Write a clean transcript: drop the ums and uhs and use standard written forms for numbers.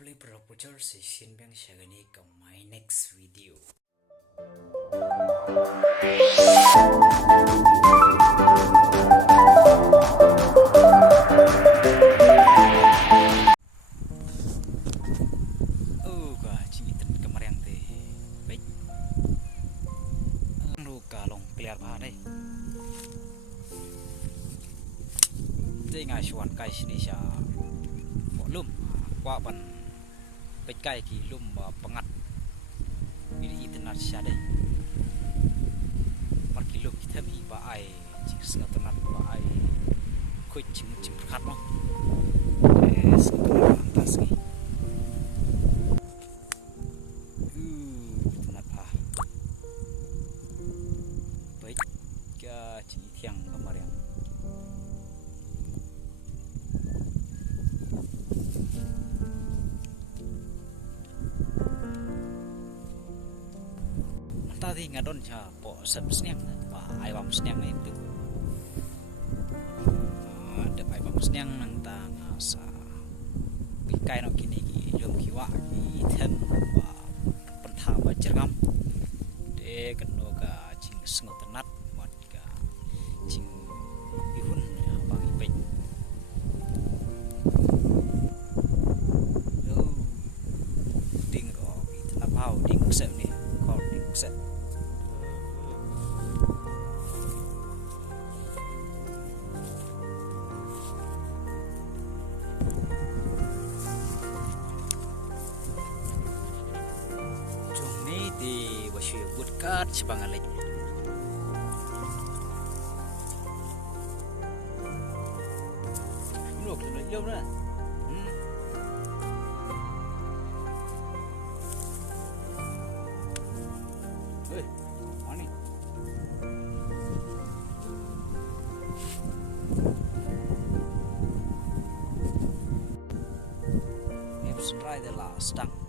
Hopefully proposal session bang shagani ka my next video. Oh ka cingitan kemarin teh baik. Lu ka long clear pa dai. Teh ngai chuan kai sini sha. Lum qua banไปใกล้กี่ลุ่มปังัดวิธีถนัดชาได้มันกี่ลุ่มที่ทำอีบ่าไอจิงสกัดถนัดบ่าไอคุยจิงขัดมั้งสกัดถนัดอันตัสกี้ถนัดพาไปก็จิงเที่ยงก็มาเรียงtadi ngadon cha po sep-sniang pa aiwam sniang itu ada aiwam sniang nang tang sa pikai no kini ki lum kiwa ki them pa pentha ba jergam de keno ka jing sngotenat mat ka jing bihun bang ipek ding ro ki na pau ding sep ni kol ding sep di wasyu woodcut sebangalek lu kena jom dah mana let's try the last time